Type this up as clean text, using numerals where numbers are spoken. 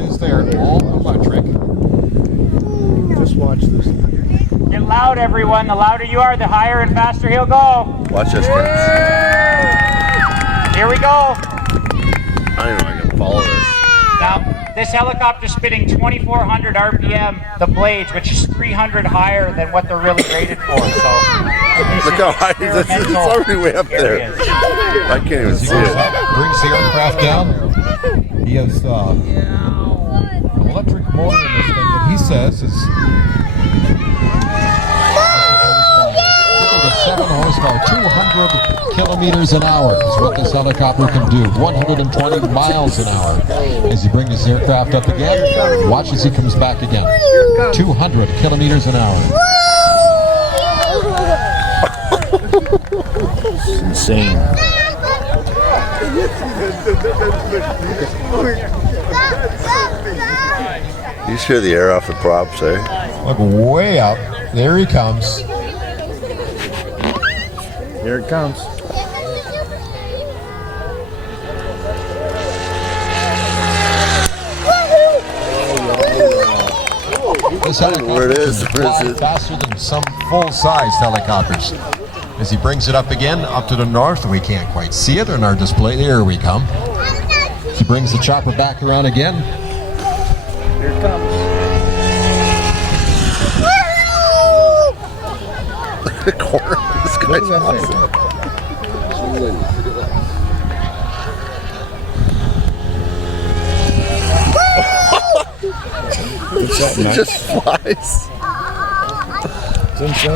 Is there all electric? Just watch this. Get loud, everyone. The louder you are, the higher and faster he'll go. Watch this, kids. Here we go. I don't even know if I can follow this. Now, this helicopter's spinning 2,400 RPM, the blades, which is 300 higher than what they're really rated for. So, Look how high it's already way up there. I can't even see it. Brings the aircraft down. He has an electric motor in this thing that he says is 7 horsepower, 200 kilometers an hour is what this helicopter can do. 120 miles an hour. As he brings this aircraft up again, watch as he comes back again. 200 kilometers an hour. It's insane. You just hear the air off the props, eh? Look way up. There he comes. Here it comes. This helicopter Where it is. can fly faster than some full-size helicopters. As he brings it up again, up to the north, we can't quite see it on our display. There we come. As he brings the chopper back around again. Here it comes. The corner. This guy's awesome. It just flies.